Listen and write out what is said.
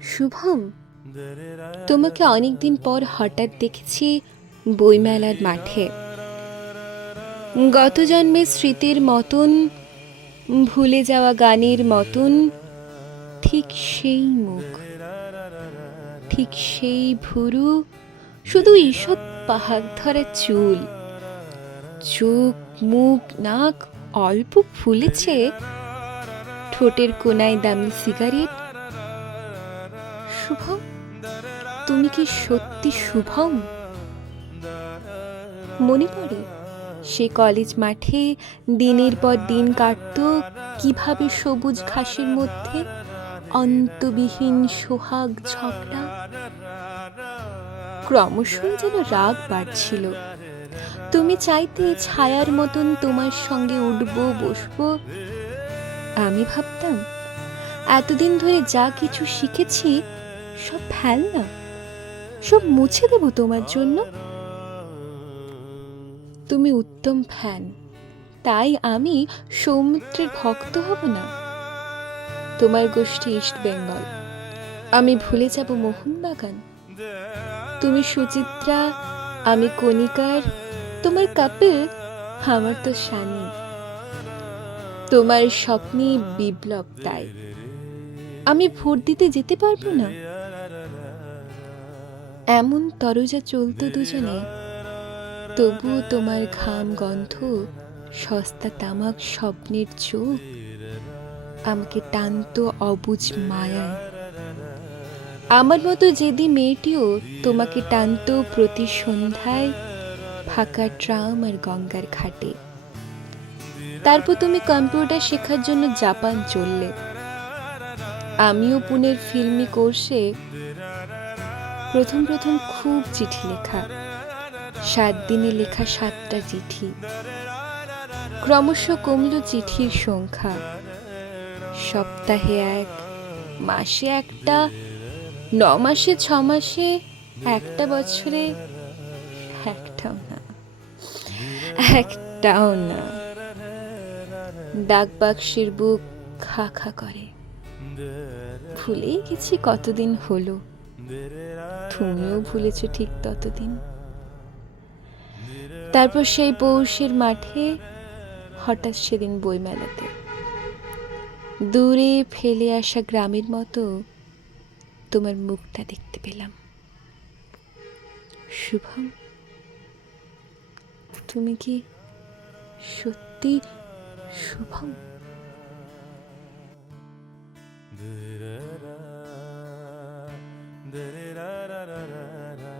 শুভম, তোমাকে অনেকদিন পর হঠাৎ দেখেছি বইমেলার মাঠে। গত জন্মের স্মৃতির মতন, ভুলে যাওয়া গানের মতন, ঠিক সেই মুখ, ঠিক সেই ভুরু, শুধু ঈষৎ পাহাড় ধরা চুল, চোখ, মুখ, নাক অল্প ফুলেছে, ঠোঁটের কোনায় দামি সিগারেট। শুভম, তুমি কি সত্যি শুভম? মনে পড়ে সে কলেজ মাঠে দিনের পর দিন কাটতো, কিভাবে সবুজ ঘাসের মধ্যে অন্তবিহীন সোহাগ ঝগড়া। ক্রমশই যেন রাগ বাড়ছিল। তুমি চাইতে ছায়ার মতন তোমার সঙ্গে উঠবো বসবো। আমি ভাবতাম এতদিন ধরে যা কিছু শিখেছি সব ফেলনা, সব মুছে দেব তোমার জন্য। তুমি উত্তম ফ্যান, তাই আমি সৌমিত্রের ভক্ত হব না। তোমার গোষ্ঠী ইস্ট বেঙ্গল, আমি ভুলে যাব মোহনবাগান। তুমি সুচিত্রা, আমি কণিকার, তোমার কাপিল, আমার তো শানি। তোমার স্বপ্নে বিপ্লব, তাই আমি ভোট দিতে যেতে পারবো না। এমন তরজা চলতো দুজনে, তবুও তোমার ঘাম গন্ধ, সস্তা তামাক স্বপ্নের চোখ আমাকে টানতো অবুঝ মায়ায়। আমার মতো জেদি মেয়েটিও তোমাকে টানতো প্রতি সন্ধ্যায় ফাঁকা ট্রাম আর গঙ্গার ঘাটে। তারপর তুমি কম্পিউটার শেখার জন্য জাপান চললে। আমিও পুনের ফিল্মি কোর্সে প্রথম প্রথম খুব চিঠি লেখা, 7 দিনে লেখা 7টা চিঠি। ক্রমশ কমল চিঠির সংখ্যা, সপ্তাহে 1, মাসে 1টা, 9 মাসে 6 মাসে, 1টা বছরে 1টাও না, 1টাও না। ডাক বাক্সের বুক খা খা করে। ভুলেই গেছি কতদিন হলো, তুমিও ভুলেছ ঠিক ততদিন। তারপর সেই পৌষের মাঠে হঠাৎ সেদিন বইমেলাতে দূরে ফেলে আসা গ্রামের মতো তোমার মুখটা দেখতে পেলাম। শুভম, তুমি কি সত্যি Shubham? Da da da da da da.